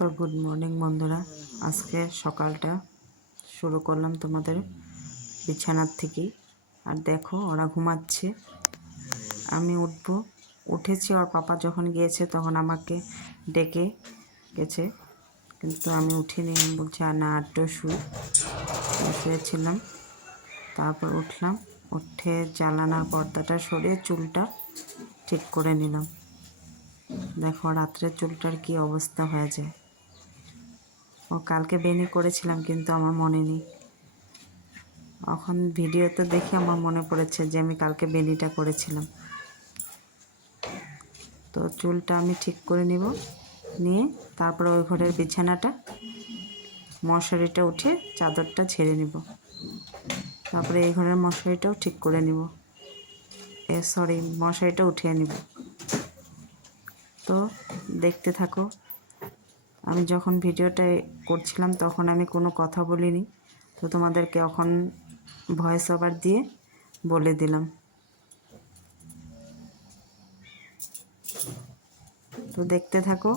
তো good morning বন্ধুরা। আজকে সকালটা শুরু করলাম তোমাদের বিছানার থেকেই আর দেখো, ওরা ঘুমাচ্ছে। আমি উঠব। উঠেছি, ওর পাপা যখন গিয়েছে তখন আমাকে ডেকে গেছে। কিন্তু আমি উঠিনি। আমি বলছি আর না শুই। আমি শুয়েছিলাম। তারপর উঠলাম। উঠে জ্বালানার পর্দাটা সরিয়ে চুলটা ঠিক করে নিলাম। দেখো, রাত্রে চুলটার কি অবস্থা হয়ে যায়। ও কালকে বেনি করেছিলাম, কিন্তু আমার মনে নেই। এখন ভিডিওতে দেখে আমার মনে পড়েছে যে আমি কালকে বেনিটা করেছিলাম। তো চুলটা আমি ঠিক করে নিব, নিয়ে তারপরে ওই ঘরের বিছানাটা, মশারিটা উঠে চাদরটা ছেড়ে নিব। তারপরে এই ঘরের মশারিটাও ঠিক করে নিব। এ সরি মশারিটা উঠিয়ে নিব। তো দেখতে থাকো আমি যখন ভিডিওটা করছিলাম তখন আমি কোনো কথা বলিনি। তো তোমাদেরকে এখন ভয়েস ওভার দিয়ে বলে দিলাম। তো দেখতে থাকো।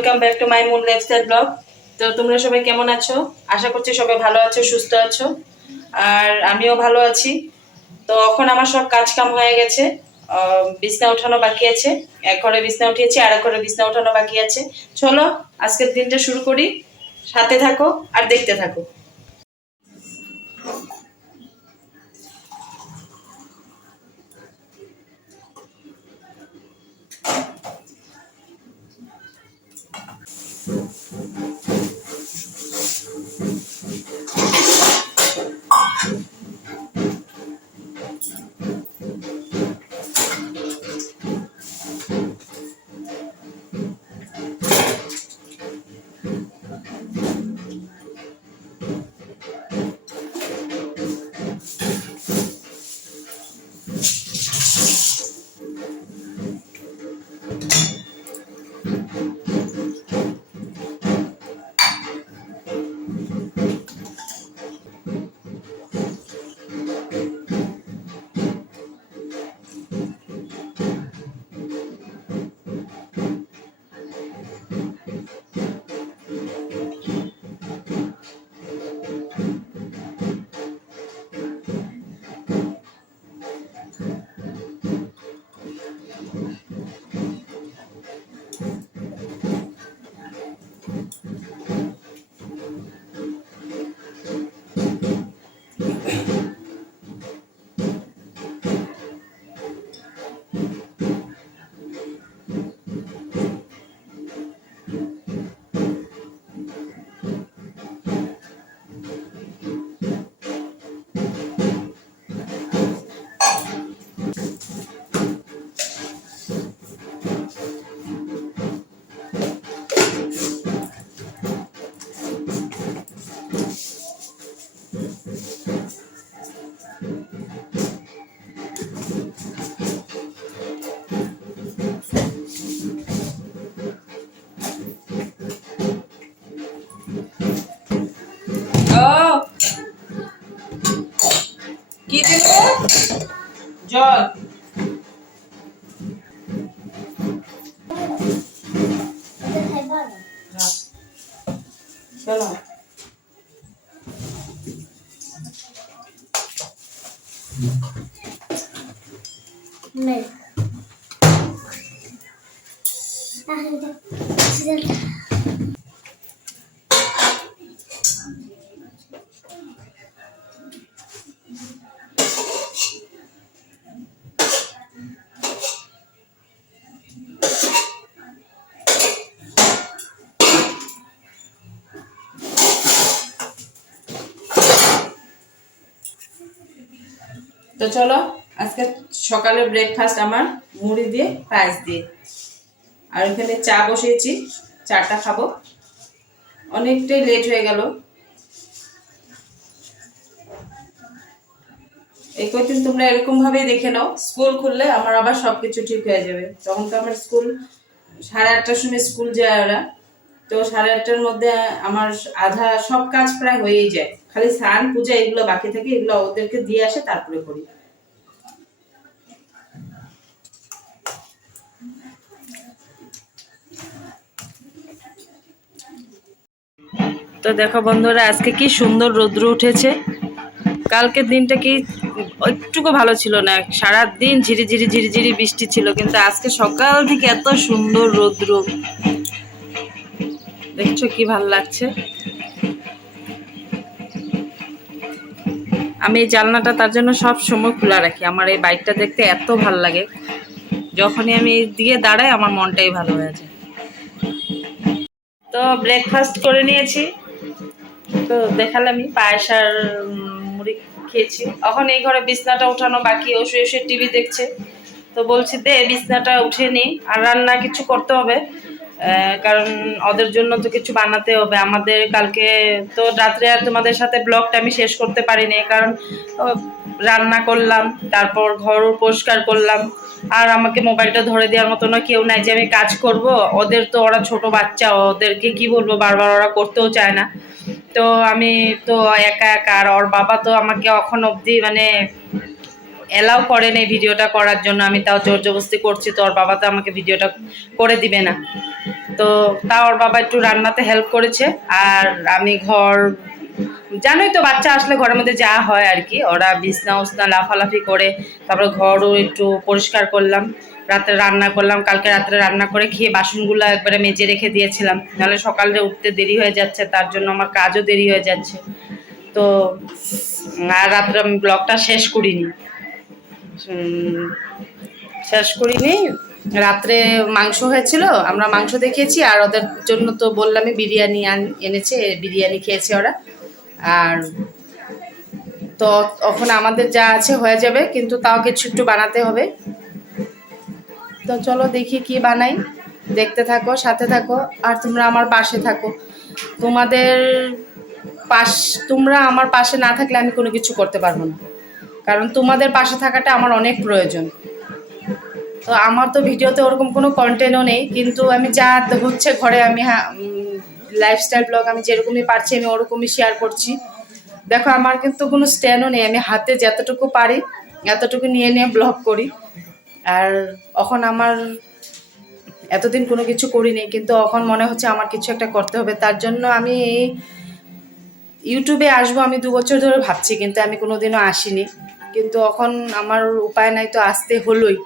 Welcome back to my moon lifestyle blog তো তোমরা সবাই কেমন আছো? আশা করছি সবাই ভালো আছো, সুস্থ আছো। আর আমিও ভালো আছি। তো এখন আমার সব কাজ কাম হয়ে গেছে। বিছনা ওঠানো বাকি আছে। এক ঘরে বিছনা উঠিয়েছি, আর এক ঘরে বিছনা ওঠানো বাকি আছে। চলো, আজকের দিনটা শুরু করি। সাথে থাকো আর দেখতে থাকো। তো চলো আজকে সকালে ব্রেকফাস্ট আমার মুড়ি দিয়ে পায়েস দিয়ে। আর এখানে চা বসিয়েছি, চাটা খাব। অনেকটাই লেট হয়ে গেল। এই কয়েকদিন তোমরা এরকম ভাবেই দেখে নাও, স্কুল খুললে আমার আবার সবকিছু ঠিক হয়ে যাবে। তখন তো আমার স্কুল, সাড়ে আটটার সময় স্কুল যায় ওরা। তো সাড়ে আটটার মধ্যে আমার আধা সব কাজ প্রায় হয়েই যায়। খালি স্নান, পূজা, এগুলো বাকি থাকে, এগুলো ওদেরকে দিয়ে আসে, তারপরে করি। তো দেখো বন্ধুরা, আজকে কি সুন্দর রৌদ্র উঠেছে। কালকের দিনটা কি একটুকু ভালো ছিল না সারা দিন ঝিরি ঝিরি ঝিরি ঝিরি বৃষ্টি ছিল, কিন্তু আজকে সকাল থেকে এত সুন্দর রৌদ্র। দেখছ কি ভালো লাগছে? আমি এই জানলাটা তার জন্য সব সময় খোলা রাখি, আমার এই বাইকটা দেখতে এত ভালো লাগে। যখনই আমি এই দিকে দাঁড়াই, আমার মনটাই ভালো হয়ে যায়। তো ব্রেকফাস্ট করে নিয়েছি। তো দেখালামই পায়েস আর মুড়ি খেয়েছি। এখন এই ঘরে বিছনাটা উঠানো বাকি ও শুয়ে শুয়ে টিভি দেখছে। তো বলছি, দে, বিছনাটা উঠে নি, আর রান্না কিছু করতে হবে। কারণ ওদের জন্য তো কিছু বানাতে হবে। আমাদের কালকে তো রাত্রে আর তোমাদের সাথে ব্লগটা আমি শেষ করতে পারিনি, কারণ রান্না করলাম, তারপর ঘর পরিষ্কার করলাম। আর আমাকে মোবাইলটা ধরে দেওয়ার মতো না, কেউ নাই যে আমি কাজ করব। ওদের তো ওরা ছোট বাচ্চা, ওদেরকে কি বলব? বারবার ওরা করতেও চায় না। তো আমি তো একা একা, আর ওর বাবা তো আমাকে এখন অবধি মানে এলাও করেন এই ভিডিওটা করার জন্য, আমি তাও জোর জবস্তি করছি, তো ওর বাবা তো আমাকে ভিডিওটা করে দিবে না। তো তাও ওর বাবা একটু রান্নাতে হেল্প করেছে, আর আমি ঘর, জানোই তো বাচ্চা আসলে ঘরের মধ্যে যা হয় আর কি, ওরা বিছনা উছনা লাফালাফি করে, তারপরে ঘরও একটু পরিষ্কার করলাম, রাতে রান্না করলাম, কালকে রাত্রে রান্না করে খেয়ে বাসনগুলো একবারে মেজে রেখে দিয়েছিলাম, নাহলে সকালে উঠতে দেরি হয়ে যাচ্ছে, তার জন্য আমার কাজও দেরি হয়ে যাচ্ছে। তো আর রাত্রে আমি ব্লগটা শেষ করিনি। শেষ করিনি। রাত্রে মাংস হয়েছিল, আমরা মাংস দেখিয়েছি, আর ওদের জন্য তো বললামই বিরিয়ানি এনেছে, বিরিয়ানি খেয়েছে ওরা। আর তো এখন আমাদের যা আছে হয়ে যাবে, কিন্তু তাও কিছু একটু বানাতে হবে। তো চলো দেখি কি বানাই। দেখতে থাকো, সাথে থাকো, আর তোমরা আমার পাশে থাকো। তোমাদের পাশ তোমরা আমার পাশে না থাকলে আমি কোনো কিছু করতে পারব না। কারণ তোমাদের পাশে থাকাটা আমার অনেক প্রয়োজন। তো আমার তো ভিডিওতে ওরকম কোনো কন্টেন্টও নেই, কিন্তু আমি যা হচ্ছে ঘরে আমি লাইফস্টাইল ব্লগ আমি যেরকমই পারছি আমি ওরকমই শেয়ার করছি। দেখো আমার কিন্তু কোনো স্ট্যান্ডও নেই, আমি হাতে যতটুকু পারি, এতটুকু নিয়ে নিয়ে ব্লগ করি। আর এখন আমার এতদিন কোনো কিছু করিনি, কিন্তু এখন মনে হচ্ছে আমার কিছু একটা করতে হবে। তার জন্য আমি এই ইউটিউবে আসব, আমি দু বছর ধরে ভাবছি, কিন্তু আমি কোনোদিনও আসিনি। কিন্তু এখন আমার উপায় নাই তো আসতে হলোই।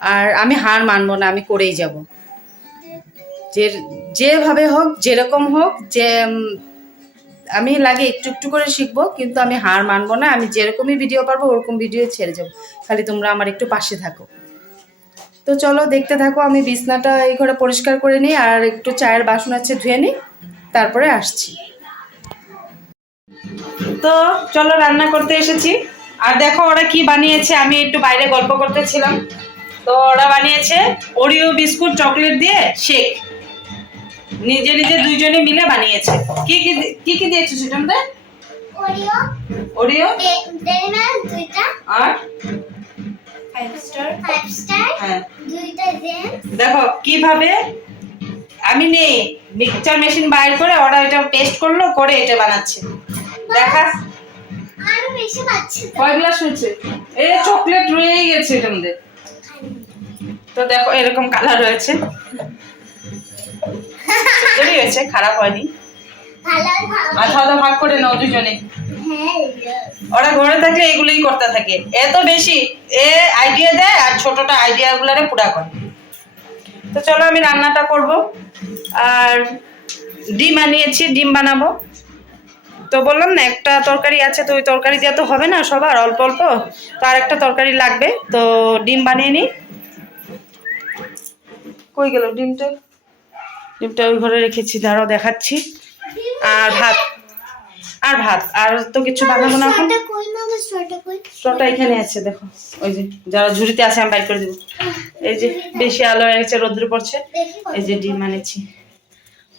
আর আমি হার মানবো না, আমি করেই যাব। যে, যেভাবে হোক, যেরকম হোক, যে আমি লাগে একটু একটু করে শিখব, কিন্তু আমি হার মানবো না, আমি যেরকমই ভিডিও পারব, ওরকম ভিডিও ছেড়ে যাব। খালি তোমরা আমার একটু পাশে থাকো। তো চলো, দেখতে থাকো, আমি বিছনাটা এই ঘরে পরিষ্কার করে নিই, আর একটু চায়ের বাসন আছে ধুয়ে নিই, তারপরে আসছি। তো চলো রান্না করতে এসেছি। আর দেখো ওরা কি বানিয়েছে আমি একটু বাইরে গল্প করতেছিলাম তো ওরা বানিয়েছে ওরিও বিস্কুট চকলেট দিয়ে শেক। নিজে নিজে দুইজনে মিলে বানিয়েছে। কি কি কি কি দিয়েছ সেটার মধ্যে? Oreo, Oreo de- Dairy Milk দুইটা, আর? Five star হ্যাঁ। দুইটা জেম দেখো কীভাবে? আমি নেই। মিক্সচার মেশিন বাইর করে ওরা এটা টেস্ট করল করে এটা বানাচ্ছে। দেখা আরও বেশি খাচ্ছে কয় গ্লাস হয়েছে? এ চকলেট রয়েই গেছে এটার মধ্যে। তো দেখো এরকম কালার রয়েছে। সুন্দরই হয়েছে খারাপ হয়নি। আর খাওয়া দাওয়া ভাগ করে নাও দুজনে। হ্যাঁ ওরা ঘরে থাকলে এগুলোই করতে থাকে। এত বেশি এ আইডিয়া দেয় আর ছোটটা আইডিয়া গুলারে পুরা করে। তো চলো আমি রান্নাটা করব। আর ডিম আনিয়েছি ডিম বানাবো। তো বললাম না একটা তরকারি আছে তো ওই তরকারি দিয়ে তো হবে না সবার অল্প অল্প তো আর একটা তরকারি লাগবে তো ডিম বানিয়ে নিই। কই গেল ডিমটা? ডিমটা ওই ঘরে রেখেছি দাঁড়াও দেখাচ্ছি। আর ভাত আর ভাত আর তো কিছু বানাবো না এখন। স্টটা এখানে আছে দেখো ওই যে যারা ঝুড়িতে আছে আমি বাইর করে দেবো। এই যে বেশি আলো গেছে রোদ্র পড়ছে এই যে ডিম আনেছি।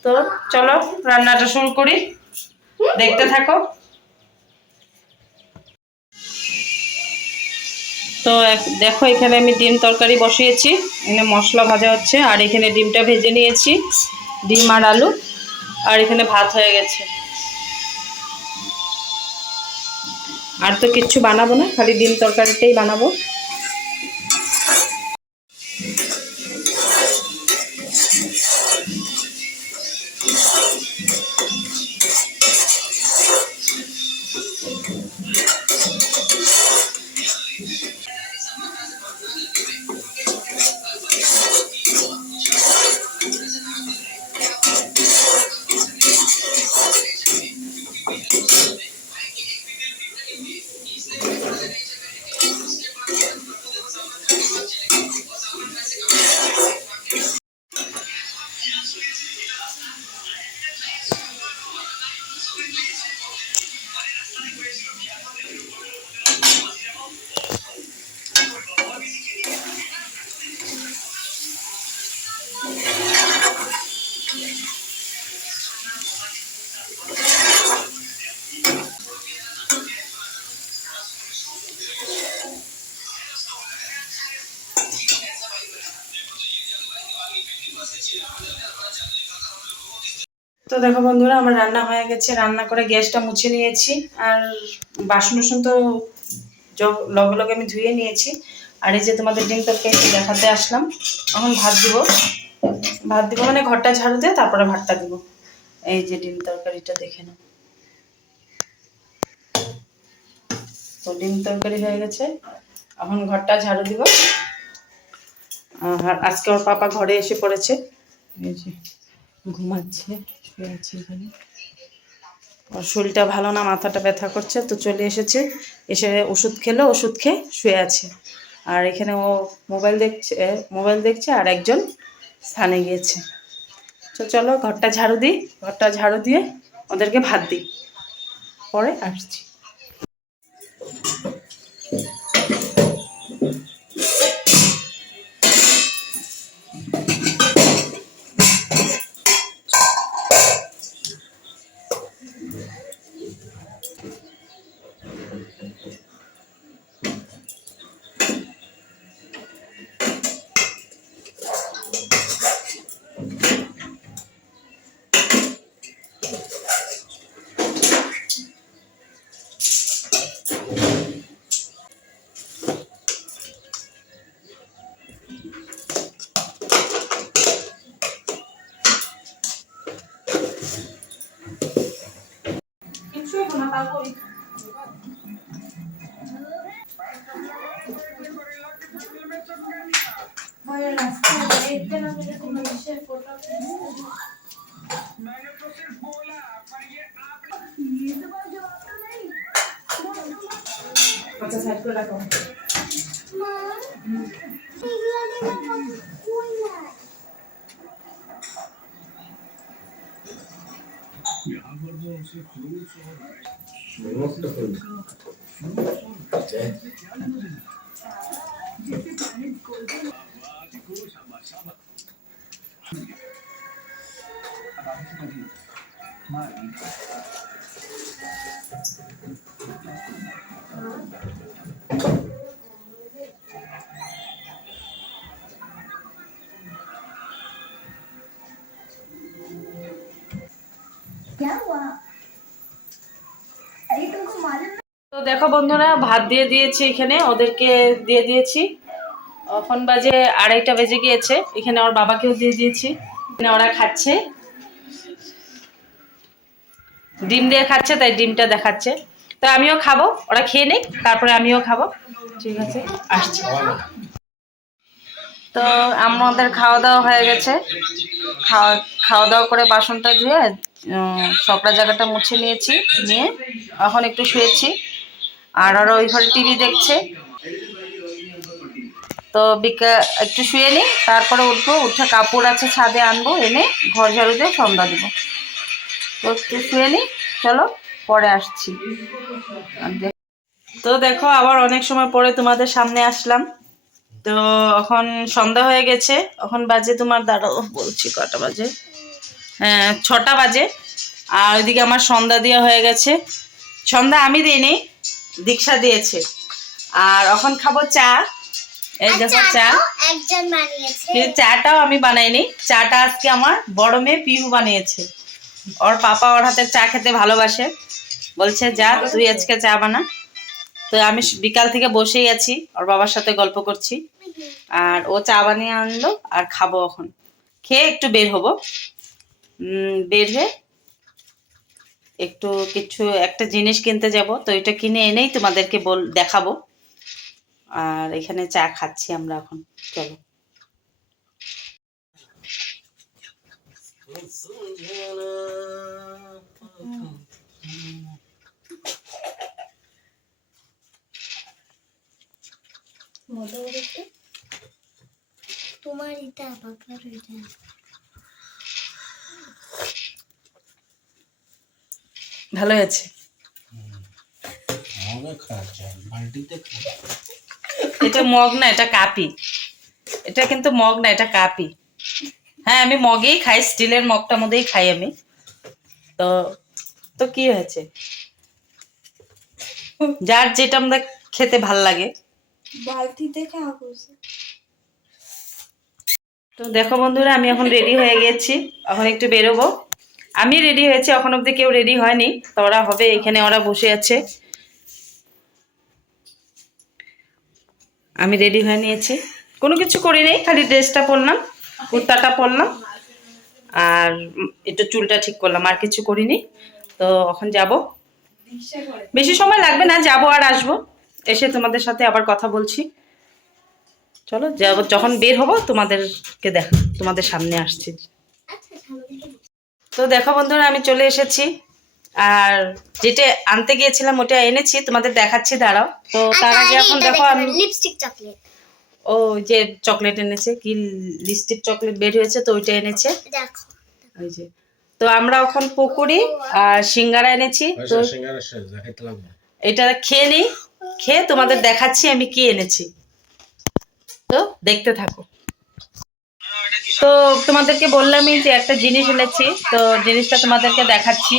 তো চলো রান্নাটা শুরু করি। দেখতে থাকো। তো দেখো, এখানে আমি ডিম তরকারি বসিয়েছি। এখানে মশলা ভাজা হচ্ছে, আর এখানে ডিমটা ভেজে নিয়েছি, ডিম আর আলু, আর এখানে ভাত হয়ে গেছে। আর তো কিচ্ছু বানাবো না, খালি ডিম তরকারিটাই বানাবো। তো দেখো বন্ধুরা, আমার রান্না হয়ে গেছে। রান্না করে গ্যাসটা মুছে নিয়েছি। আর বাসন টাসন তো লগে লগে আমি ধুয়ে নিয়েছি। আর এই যে তোমাদের ডিম তরকারি দেখাতে আসলাম। এখন ভাত দিব। ভাত দিব মানে ঘরটা ঝাড়ু দিয়ে তারপরে ভাতটা দিব। এই যে ডিম তরকারিটা দেখে নাও। তো ডিম তরকারি হয়ে গেছে। এখন ঘরটা ঝাড়ু দিব। আর আজকে ওর পাপা ঘরে এসে পড়েছে। এই যে। ঘুমাচ্ছে, শুয়ে আছে এখানে। ওর শরীরটা ভালো না, মাথাটা ব্যথা করছে, তো চলে এসেছে। এসে ওষুধ খেলো, ওষুধ খেয়ে শুয়ে আছে। আর এখানে ও মোবাইল দেখছে মোবাইল দেখছে আর একজন স্থানে গিয়েছে। তো চলো, ঘরটা ঝাড়ু দিই, ঘরটা ঝাড়ু দিয়ে ওদেরকে ভাত দিই। পরে আসছি। यहाँ पर वो उसे फ्रूट्स और जैसे प्लैनेट गोल्डन मारी তো দেখো বন্ধুরা, ভাত দিয়ে দিয়েছি এখানে, ওদেরকে দিয়ে দিয়েছি। এখন বাজে আড়াইটা বেজে গিয়েছে, এখানে ওর বাবাকেও দিয়ে দিয়েছি। এখানে ওরা খাচ্ছে। ডিম দিয়ে খাচ্ছে, তাই ডিমটা দেখাচ্ছে। তো আমিও খাব, ওরা খেয়ে নিক, তারপরে আমিও খাব। ঠিক আছে, আসছি। তো আমাদের খাওয়া দাওয়া হয়ে গেছে। খাওয়া খাওয়া দাওয়া করে বাসনটা ধুয়ে সবটা জায়গাটা মুছে নিয়েছি, নিয়ে এখন একটু শুয়েছি। আর ওরা ওই ঘরে টিভি দেখছে। তো বিকা, একটু শুয়ে নিই তারপরে উঠবো, উঠে কাপড় আছে ছাদে আনব, এনে ঘর ঝাড়ু দিয়ে সন্ধ্যা দিব। তো একটু শুয়ে নিই চলো, পরে আসছি। তো দেখো, আবার অনেক সময় পরে তোমাদের সামনে আসলাম। তো এখন সন্ধ্যা হয়ে গেছে, এখন বাজে তোমার দাঁড়াও, বলছি কটা বাজে? ছটা বাজে। আর ওইদিকে আমার সন্ধ্যা দেওয়া হয়ে গেছে। সন্ধ্যা আমি দিইনি দীক্ষা দিয়েছে। আর এখন খাব চা। এই দেখো চা। চাটাও আমি বানাইনি। চাটা আজকে আমার বড় মেয়ে পিহু বানিয়েছে। ওর পাপা ওর হাতের চা খেতে ভালোবাসে। বলছে যা তুই আজকে চা বানা। তো আমি বিকাল থেকে বসেই আছি। ওর বাবার সাথে গল্প করছি। আর ও চা বানিয়ে আনলো আর খাব এখন। খেয়ে একটু বের হব। উম, বের হয়ে একটু কিছু একটা জিনিস কিনতে যাব তো এটা কিনে এনেই তোমাদেরকে বল দেখাবো। আর এখানে চা খাচ্ছি আমরা এখন চলো। তোমার এটা বাবার ভালো আছে। এটা মগ না এটা কাপি। এটা কিন্তু মগ না এটা কাপি। হ্যাঁ আমি মগেই খাই স্টিলের মগটার মধ্যেই খাই আমি। তো তো কি হয়েছে? যার যেটা আমাদের খেতে ভালো লাগে। বালতিতে খাওয়া তো দেখো বন্ধুরা আমি এখন রেডি হয়ে গেছি। এখন একটু বেরোবো। আমি রেডি হয়েছি, এখন অব্দি কেউ রেডি হয়নি। তো ওরা হবে, এখানে ওরা বসে আছে। আমি রেডি হয়ে নিয়েছি। কোনো কিছু করি নেই খালি ড্রেসটা পরলাম, কুর্তাটা পরলাম। আর একটু চুলটা ঠিক করলাম, আর কিছু করিনি। তো এখন যাব। বেশি সময় লাগবে না, যাব আর আসব। এসে তোমাদের সাথে আবার কথা বলছি। চলো, যাব, যখন বের হব, তোমাদেরকে দেখ, তোমাদের সামনে আসছি। আচ্ছা তো দেখো বন্ধুরা আমি চলে এসেছি। আর যেটা আনতে গিয়েছিলাম ওটা এনেছি তোমাদের দেখাচ্ছি দাঁড়াও। তো তার আগে এখন দেখো আমি লিপস্টিক চকলেট ও যে চকলেট এনেছে কি লিপস্টিক চকলেট বের হয়েছে তো ওইটা এনেছে। দেখো। ওই যে। তো আমরা এখন পকুড়ি আর সিঙ্গারা এনেছি তো এটা খেয়ে নিই খেয়ে তোমাদের দেখাচ্ছি আমি কি এনেছি। তো দেখতে থাকো। তো তোমাদেরকে বললামই যে একটা জিনিস এনেছি তো জিনিসটা তোমাদেরকে দেখাচ্ছি।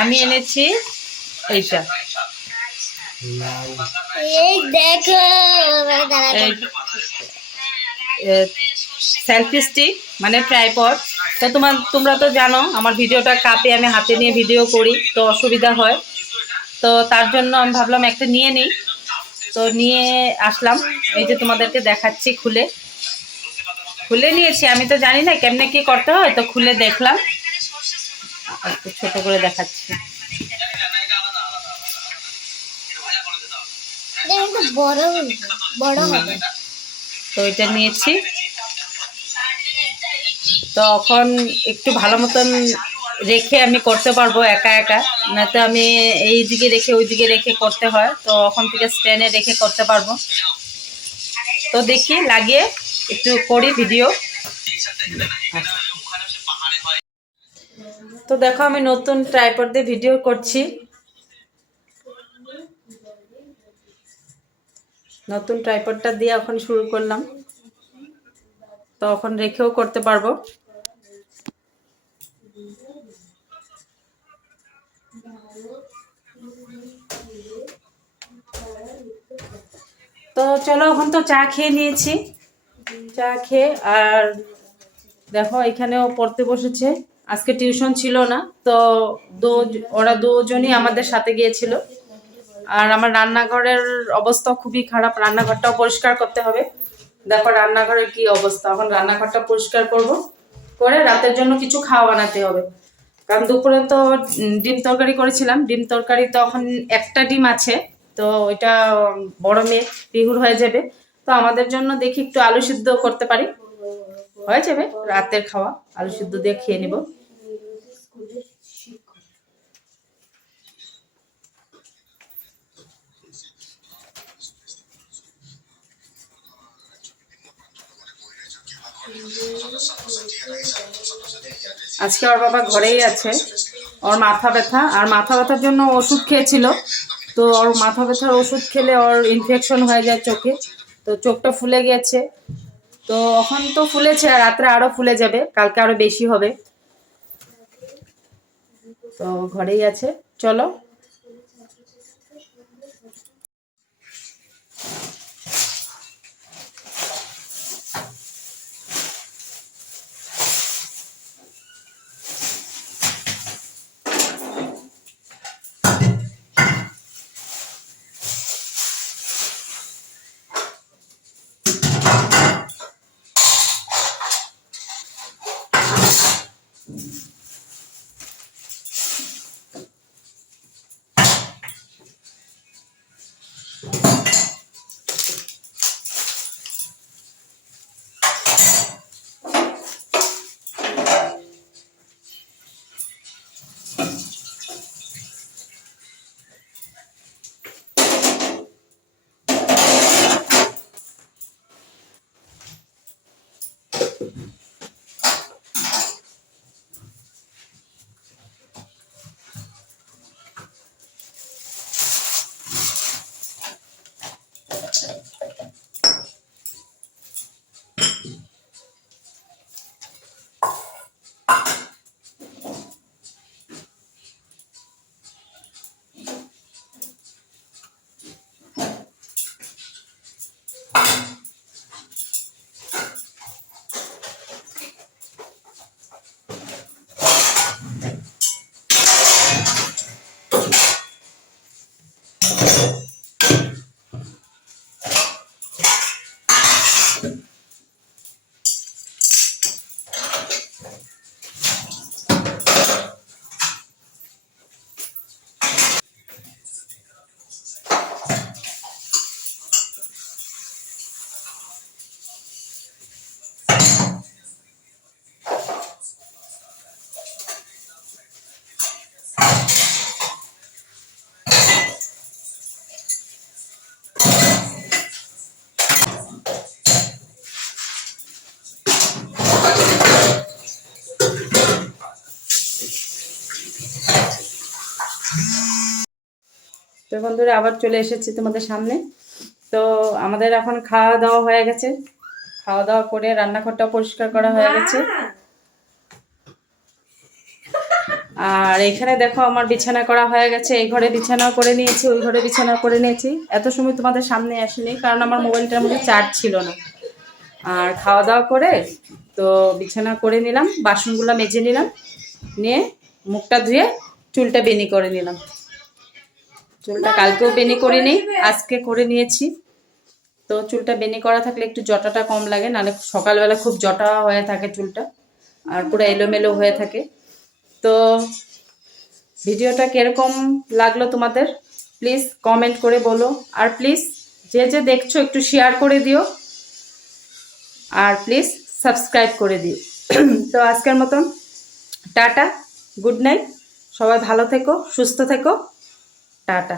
আমি এনেছি এইটা সেলফি স্টিক মানে ট্রাইপড তো তোমার তোমরা তো জানো আমার ভিডিওটা কাপে আমি হাতে নিয়ে ভিডিও করি তো অসুবিধা হয়। তো তার জন্য আমি ভাবলাম একটা নিয়ে নিই। তো নিয়ে আসলাম এই যে তোমাদেরকে দেখাচ্ছি খুলে। খুলে নিয়েছি আমি তো জানি না কেমনে কি করতে হয় তো খুলে দেখলাম। একটু ছোট করে দেখাচ্ছি। তো এটা নিয়েছি। তখন একটু ভালো মতন রেখে আমি করতে পারব একা একা না তো আমি এই দিকে রেখে ওই দিকে রেখে করতে হয় তো ওখান থেকে স্ট্যান্ডে রেখে করতে পারব। তো দেখি লাগিয়ে একটু করি ভিডিও তো দেখো, আমি নতুন ট্রাইপড দিয়ে ভিডিও করছি। নতুন ট্রাইপডটা দিয়ে এখন শুরু করলাম। তো এখন রেখেও করতে পারব। তো চলো, এখন তো চা খেয়ে নিয়েছি। চা খেয়ে আর দেখো এখানেও পড়তে বসেছে। আজকে টিউশন ছিল না, তো দু ওরা দুজনই আমাদের সাথে গিয়েছিল। আর আমার রান্নাঘরের অবস্থা খুবই খারাপ, রান্নাঘরটাও পরিষ্কার করতে হবে। দেখো রান্নাঘরের কি অবস্থা, এখন রান্নাঘরটা পরিষ্কার করব। করে রাতের জন্য কিছু খাওয়া বানাতে হবে। কারণ দুপুরে তো ডিম তরকারি করেছিলাম, ডিম তরকারি তখন একটা ডিম আছে, তো ওইটা বড় মেয়ে বিহুর হয়ে যাবে। তো আমাদের জন্য দেখি একটু আলু সিদ্ধ করতে পারি। হয়ে যাবে রাতের খাওয়া, আলু সিদ্ধ দিয়ে খেয়ে নিব। আজকে ওর বাবা ঘরেই আছে। ওর মাথা ব্যথা, আর মাথা ব্যথার জন্য ওষুধ খেয়েছিল। তো ওর মাথা ব্যথার ওষুধ খেলে ওর ইনফেকশন হয়ে যায় চোখে। তো চোখটা ফুলে গেছে। তো এখন তো ফুলেছে, আর রাত্রে আরও ফুলে যাবে, কালকে আরও বেশি হবে। তো ঘরেই আছে। চলো। তো বন্ধুরা আবার চলে এসেছি তোমাদের সামনে। তো আমাদের এখন খাওয়া দাওয়া হয়ে গেছে। খাওয়া দাওয়া করে রান্নাঘরটা পরিষ্কার করা হয়ে গেছে। আর এখানে দেখো আমার বিছানা করা হয়ে গেছে। এই ঘরে বিছানা করে নিয়েছি ওই ঘরে বিছানা করে নিয়েছি। এত সময় তোমাদের সামনে আসেনি কারণ আমার মোবাইলটার মধ্যে চার্জ ছিল না। আর খাওয়া দাওয়া করে তো বিছানা করে নিলাম বাসনগুলো মেজে নিলাম নিয়ে মুখটা ধুয়ে চুলটা বেনি করে নিলাম। চুলটা কালকেও বেনি করিনি আজকে করে নিয়েছি। তো চুলটা বেনি করা থাকলে একটু জটাটা কম লাগে নাহলে সকালবেলা খুব জটা হয়ে থাকে চুলটা আর পুরো এলোমেলো হয়ে থাকে। তো ভিডিওটা কীরকম লাগল তোমাদের? প্লিজ কমেন্ট করে বলো। আর প্লিজ যে যে দেখছ একটু শেয়ার করে দিও। আর প্লিজ সাবস্ক্রাইব করে দিও। তো আজকের মতন টাটা গুড নাইট। সবাই ভালো থেকো সুস্থ থেকো। টাটা